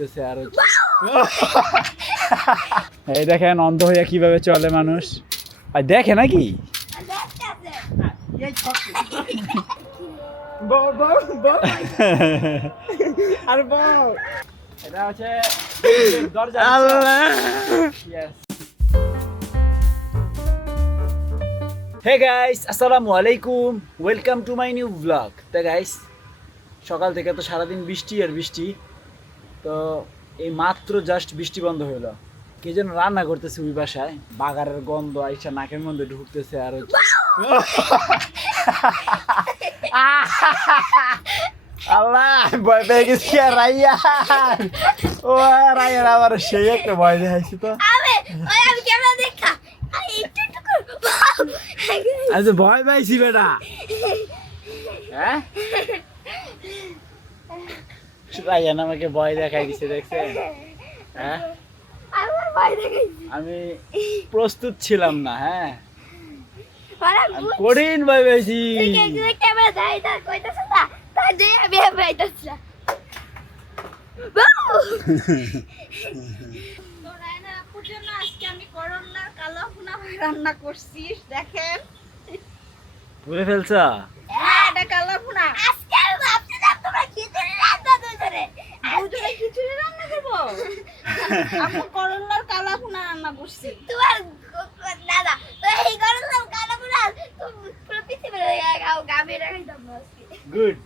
ঢুকতেছে আর এই দেখেন অন্ধ হয়ে কিভাবে চলে মানুষ আর দেখে নাকি এটা হচ্ছে দরজা হে গাইস আসসালামু আলাইকুম welcome to my new blog. তো গাইস সকাল থেকে তো সারাদিন বৃষ্টি আর বৃষ্টি, তো এই মাত্র জাস্ট বৃষ্টি বন্ধ হলো। কে যেন রান্না করতেছে ওই বাসায়, বাগারের গন্ধ আইসা নাকের মধ্যে ঢুকতেছে আর আল্লাহ ভয় পেয়ে গেছি আর রাইয়ান, ও রাইয়ান আবার সেই একটা ভয় দেখাইছি তো আচ্ছা ভয় পাইছি বেটা। হ্যাঁ রাইয়ান আমাকে ভয় দেখাই দিছে দেখছেন। হ্যাঁ আমি প্রস্তুত ছিলাম না। হ্যাঁ কঠিন ভয় পাইছি। রান্না করছি দেখেন, পুরে ফেলছা? এটা কালা ভুনা। আজকে আমি ভাবছিলাম তোমরা খিচুড়ি রান্না করবে, দুজনে খিচুড়ি রান্না করবো। আমি করলার কালা ভুনা রান্না করছি। তোমার দাদা তো এই করলার কালা ভুনা তো পুরো পৃথিবীর গাবে রাখাই দাও আজকে। গুড।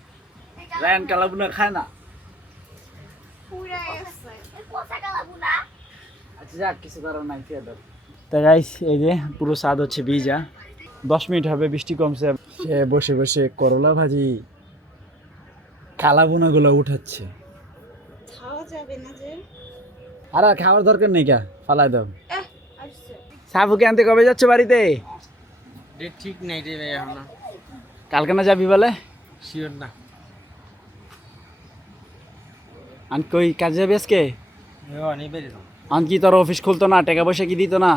রায়ান কালা ভুনা খায় না? পুরা আছে কোথা কালা ভুনা। আচ্ছা যাক কিছু করার নাই, ফিরে দাও। তা গাইস এই যে পুরো স্বাদ হচ্ছে ভিজা। 10 মিনিট হবে বৃষ্টি কমছে, সে বসে বসে করলা ভাজি কালা বোনাগুলো উঠাচ্ছে। খাওয়া যাবে না যে? আর খাওয়ার দরকার নেই, কা ফালাই দাও। আচ্ছা সাফুকে আনতে কবে যাচ্ছে বাড়িতে? ডেট ঠিক নাই রে ভাই, এখনো কালকে না যাবি বলে? শিওর না। আন কই কাজে যাবি আজকে? নিবেদিত আন কি তোর অফিস খুলতো না, টাকা পয়সা কি দিত না?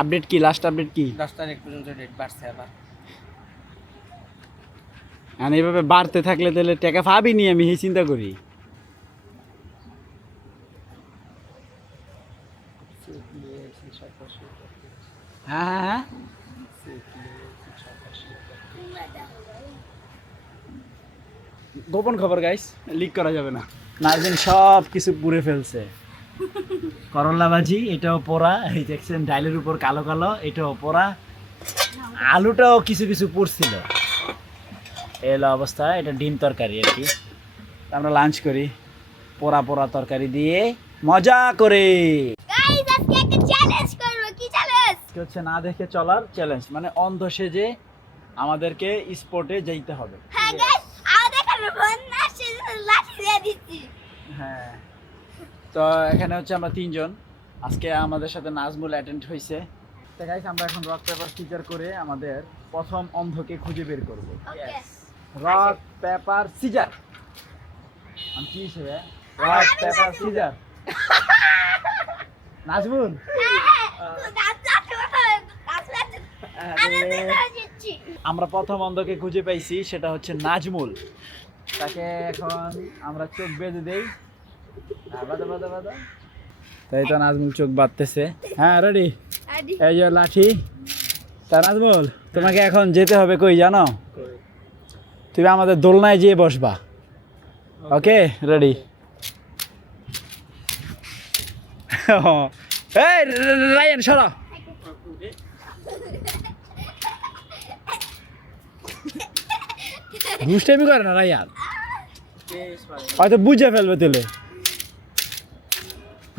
আপডেট কি, লাস্ট আপডেট কি? 10 তারিখ পর্যন্ত ডেট বাড়ছে আবার। আর এইভাবে বাড়তে থাকলে তাহলে টাকা পাবি নি, আমি এই চিন্তা করি। হ্যাঁ হ্যাঁ হ্যাঁ গোপন খবর গাইস, লিক করা যাবে না। নাজরিন সব কিছু পুড়ে ফেলছে। করলা ভাজি এটাও পোড়া, এই দেখছেন ডাইলের উপর কালো কালো, এটাও পোড়া। আলুটাও কিছু কিছু পুড়ছিল। এলো অবস্থা। এটা ডিম তরকারি আর কি, আমরা লাঞ্চ করি পোড়া পোড়া তরকারি দিয়ে মজা করে। গাইস আজকে একটা চ্যালেঞ্জ করব। কি চ্যালেঞ্জ? কি হচ্ছে না দেখে চলার চ্যালেঞ্জ, মানে অন্ধ সেজে আমাদেরকে স্পটে যেতে হবে। হ্যাঁ গাইস আমাদের এখানে বন্যা আসছে, লাঠি দিয়ে দিচ্ছি। হ্যাঁ তো এখানে হচ্ছে আমরা 3 জন, আজকে আমাদের সাথে নাজমুল অ্যাটেন্ড হয়েছে। তো গাইস আমরা এখন রক পেপার সিজার করে আমাদের প্রথম অন্ধকে খুঁজে বের করব। ওকে রক পেপার সিজার। আমি কি হিসেবে রক পেপার সিজার? নাজমুল আমরা প্রথম অন্ধকে খুঁজে পাইছি, সেটা হচ্ছে নাজমুল। তাকে এখন আমরা চোখ বেঁধে দেই। বাদা বাদা বাদা, তাই তো নাজমুল চোখ বাঁধতেছে। হ্যাঁ রেডি, এই যে লাঠি। তা নাজমুল তোমাকে এখন যেতে হবে কই জানো? তুমি আমাদের দোলনায় যেয়ে বসবা। Okay ready? এই রায়ান সরো। দুষ্টামি করে না রায়ান, হয়তো বুঝে ফেলবে তেলে।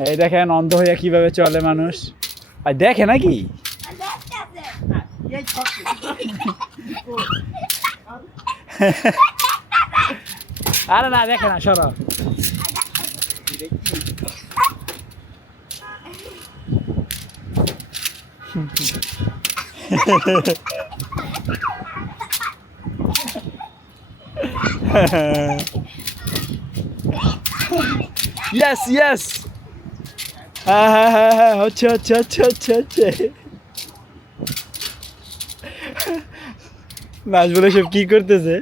এই দেখেন অন্ধ হয়ে কিভাবে চলে মানুষ আর দেখে নাকি। আরে না দেখে না, সরো। ইয়েস ইয়েস, হ্যাঁ হ্যাঁ হ্যাঁ হ্যাঁ হচ্ছে হচ্ছে হচ্ছে হচ্ছে হচ্ছে। নাজবুল সব কি করতেছে?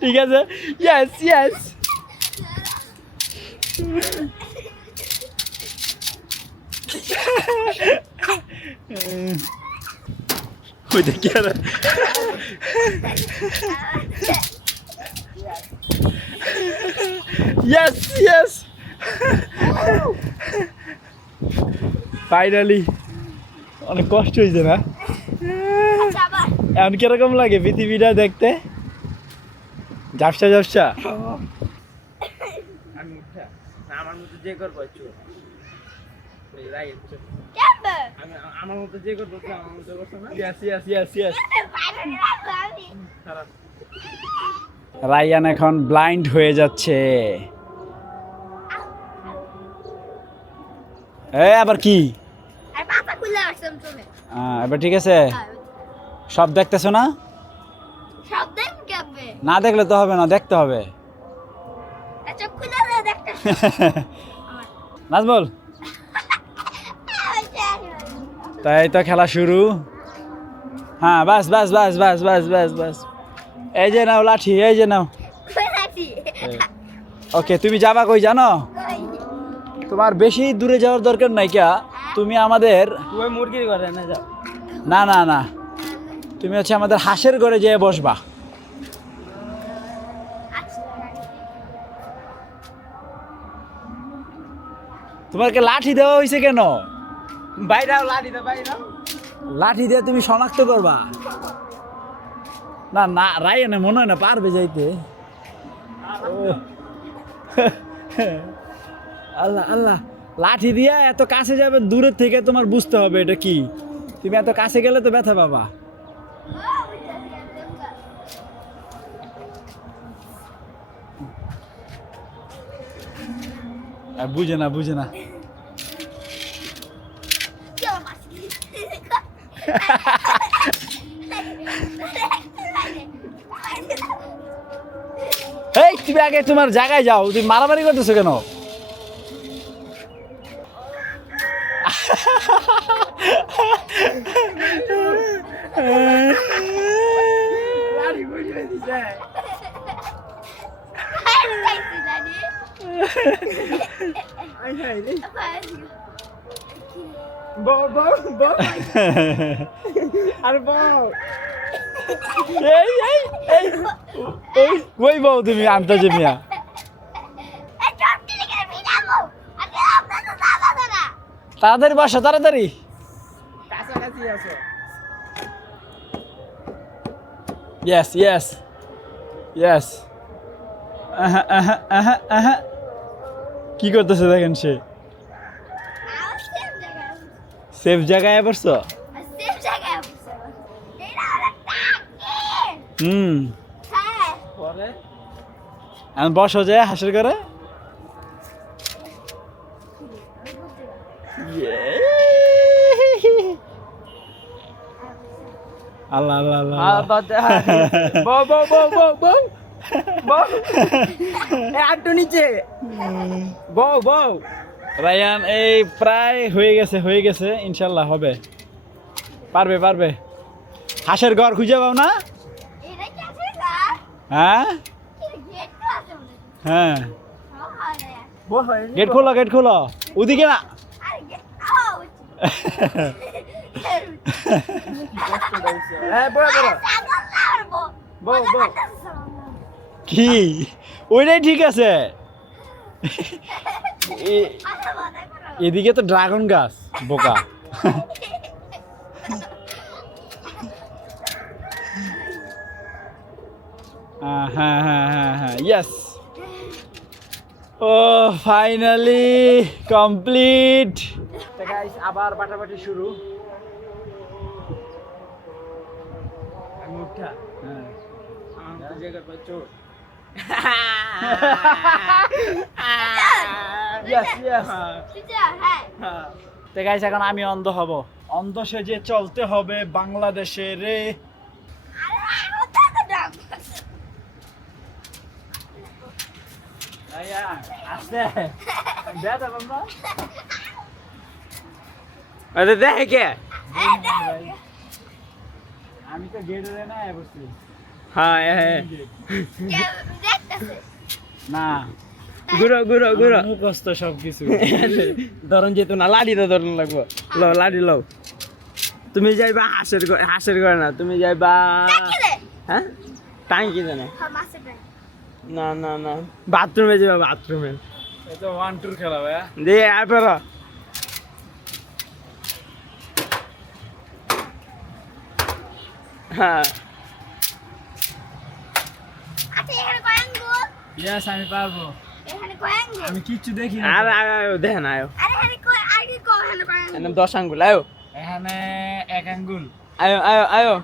ঠিক আছে ইয়েস ইয়েস ওই দেখি আর ইয়েস ইয়েস ফাইনালি অনেক কষ্ট হয়েছে না আচ্ছা আবার এখন কিরকম লাগে পৃথিবীটা দেখতে ঝাপসা ঝাপসা আমি উঠা না আমার মতো যে করবো চোর ওই রাইট চোর কেমবে আমি আমার মতো যে করবো আমার মতো করছো না yes yes yes yes finally রাখবো আমি খারাপ রায়ান এখন ব্লাইন্ড হয়ে যাচ্ছে আবার কি আর পাতা খুলে আসলাম চলে এবার ঠিক আছে সব দেখতেছো না সব দেখ কেমবে না দেখলে তো হবে না দেখতে হবে চোখ খুলে দে দেখতে নাজমুল তাই তো খেলা শুরু হ্যাঁ বাস বাস বাস বাস বাস বাস বাস এই যে নাও লাঠি এই যে নাও ওকে তুমি যাবা কই জানো তোমার বেশি দূরে যাওয়ার দরকার নাই কিয়া তুমি আমাদের তুই মুরগির ঘরে না যাও না না না তুমি হচ্ছে আমাদের হাঁসের ঘরে যেয়ে বসবা তোমাকে লাঠি দেওয়া হয়েছে কেন বাইরাও লাড়ি দে বাইরাও লাঠি দিয়ে তুমি শনাক্ত করবা না না রায়ানে মনে হয় না পারবে যাইতে ও। আল্লাহ আল্লাহ লাঠি দিয়া এত কাছে যাবে দূরের থেকে তোমার বুঝতে হবে এটা কি তুমি এত কাছে গেলে তো ব্যথা পাবা বুঝে না বুঝে না এই তুমি আগে তোমার জায়গায় যাও তুমি মারামারি করতেছো কেন বউ বউ বউ আরে বউ এই এই এই ওই বউ তুমি আনতেছো মিয়া তাড়াতাড়ি বসো তাড়াতাড়ি কাছাকাছি আছো ইয়েস ইয়েস ইয়েস কি করতেছে দেখেন সে সেফ জায়গায় বসছো হুম পরে এখন বসো যে হাসির করে আল্লাহ আল্লাহ আল্লাহ বউ বউ বউ বউ বউ বউ আটটু নিচে বউ বউ রায়ান এই প্রায় হয়ে গেছে ইনশাল্লাহ হবে পারবে পারবে হাঁসের ঘর খুঁজে পাও না হ্যাঁ হ্যাঁ বউ হয় গেট খোলো ওদিকে না হ্যাঁ বড় বড় বউ বউ কি ওইটাই ঠিক আছে এদিকে তো ড্রাগন গাছ বোকা হ্যাঁ হ্যাঁ হ্যাঁ হ্যাঁ ইয়েস ও ফাইনালি কমপ্লিট গাইস আবার বাটাবাটি শুরু আমি উঠা হ্যাঁ আমার মতো যে করবো চোর ইয়েস ইয়েস তো গাইস এখন আমি অন্ধ হব অন্ধ সেজে চলতে হবে বাংলাদেশে রে আস্তে বেটা বাবা আরে দেখে কে আমি তো গেটে না বসছি হ্যাঁ হ্যাঁ দেখতেছে না ঘুরো ঘুরো ঘুরো মুখস্থ সবকিছু ধরন যেত না লাড়ি তো ধরন লাগবো লও লাড়ি লও তুমি যাইবা হাঁসের ঘরে না তুমি যাইবা হ্যাঁ টাঙ্কি জানে না না না বাথরুমে যাবা বাথরুমে এই তো 1-2 খেলা ভাইয়া দে আয় পেরো হ্যাঁ আচ্ছা এখানে কয় আঙ্গুল ইয়েস আমি পারবো এখানে কয় আঙ্গুল আমি কিচ্ছু দেখি না আরে আয় দেখেন আয়ো আরে এখানে কয় আগে কয় এখানে কয় আঙ্গুল এখানে 10 আঙ্গুল আয়ো এখানে 1 আঙ্গুল আয়ো আয়ো আয়ো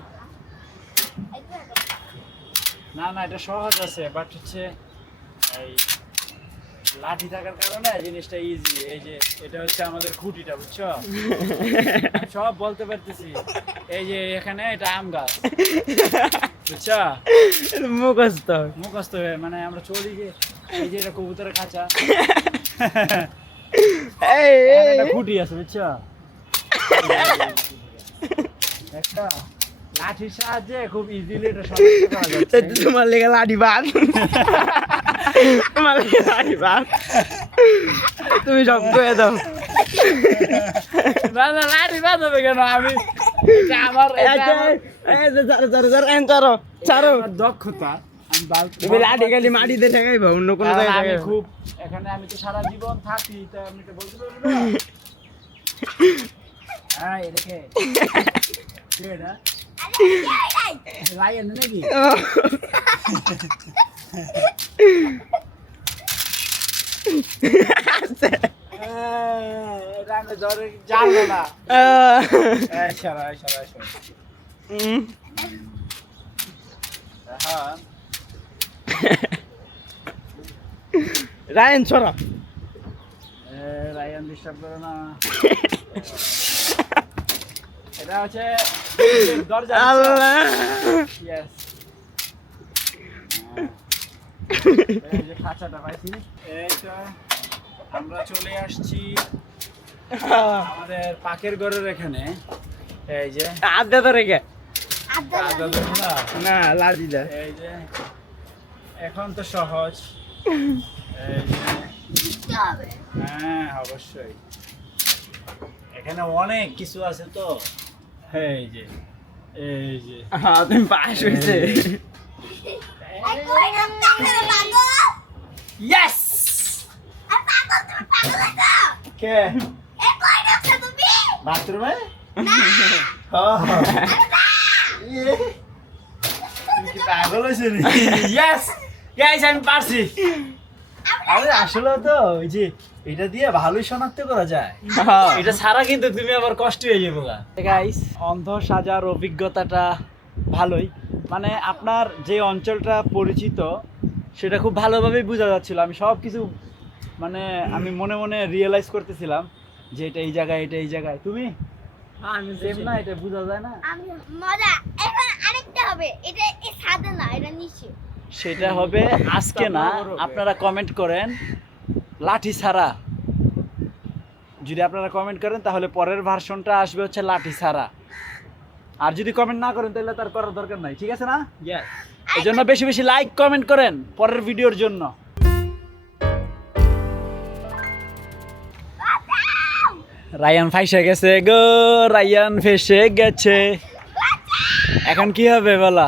না না এটা সহজ আছে বাট হচ্ছে এই লাঠি থাকার কারণে জিনিসটা ইজি এই যে এটা হচ্ছে আমাদের খুঁটিটা বুঝছো আমি সব বলতে পারতেছি এই যে এখানে এটা আম গাছ বুঝছো মুখস্থ মুখস্থ হয়ে মানে আমরা চলি যে এই যে এটা কবুতরের খাঁচা এই আর একটা খুঁটি আছে বুঝছো একটা লাঠির সাহায্যে খুব ইজিলি এটা শনাক্ত করা যাচ্ছে তোমার লেগে লাঠি বাদ তোমার লেগে লাঠি বাদ তুমি সব করে দাও না না লাঠি বাঁধাবে কেন আমি এটা আমার ছাড়ো আমার দক্ষতা আমি তুমি লাঠি খালি মাটিতে ঠেকাইবা অন্য কোনো কারণ জায়গায় আমি ঠেকাইবা। খুব এখানে আমি তো সারা জীবন থাকি তা আমি তো বলতে পারবো না হ্যাঁ এদিকে কে এটা রায়ান নাকি এটা আমি ধরে জানবো না এই সরা উম, হ্যাঁ রায়ন ছড়া রায়ান ডিস্টার্ব করো না এটা হচ্ছে দরজা আল্লাহ ইয়েস এই যে খাঁচাটা পাইছি এইটা আমরা চলে আসছি আমাদের পাকের ঘরের এখানে এই যে আড্ডা তো রেখে আদা দেবো না? না লাঠি দা এই যে এখন তো সহজ এই যে কি হবে হ্যাঁ অবশ্যই এখানে অনেক কিছু আছে তো এই যে হ্যাঁ তুমি পাস হয়েছে এই কই রক্ত আছে পাগল ইয়েস আর পাগল তুমি পাগল হইছো কে এই কই রক্ত তুমি বাথরুমে না তুমি কি পাগল হয়েছে ইয়েস গাইস আমি পারছি আরে আসলে তো ওই যে এটা দিয়ে ভালোই শনাক্ত করা যায় এটা ছাড়া কিন্তু তুমি আবার কষ্ট হয়ে যাবে গাইস অন্ধ সাজার অভিজ্ঞতাটা ভালোই মানে আপনার যে অঞ্চলটা পরিচিত সেটা খুব ভালোভাবেই বোঝা যাচ্ছিল আমি সব কিছু মানে আমি মনে মনে রিয়েলাইজ করতেছিলাম যে এটা এই জায়গায় এটা এই জায়গায় তুমি আমি সেম না এটা বোঝা যায় না আমি মজা এখন আরেকটা হবে এটা এই সাদা না এটা নিচে সেটা হবে আজকে না আপনারা কমেন্ট করেন লাঠি ছাড়া যদি আপনারা কমেন্ট করেন তাহলে পরের ভার্সনটা আসবে হচ্ছে লাঠি ছাড়া আর যদি কমেন্ট না করেন তাহলে তার করার দরকার নাই ঠিক আছে না এই জন্য বেশি বেশি লাইক কমেন্ট করেন পরের ভিডিওর জন্য রায়ান ফাইসে গেছে গো রায়ান ফেসে গেছে এখন কি হবে বলা